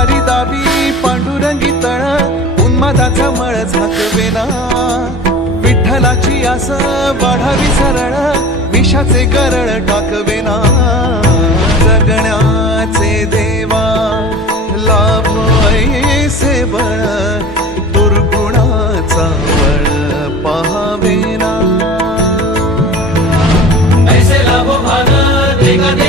दारी दावी पांडुरंगी तळ उन्मादाचा मळ झाकवेना विठ्ठलाची आस वाढावी सरळ विषाचे गरळ टाकवेना जगण्याचे देवा लाभ ऐसे बळ दुर्गुणाचा बळ पहावेना ऐसे लाभो भान देगा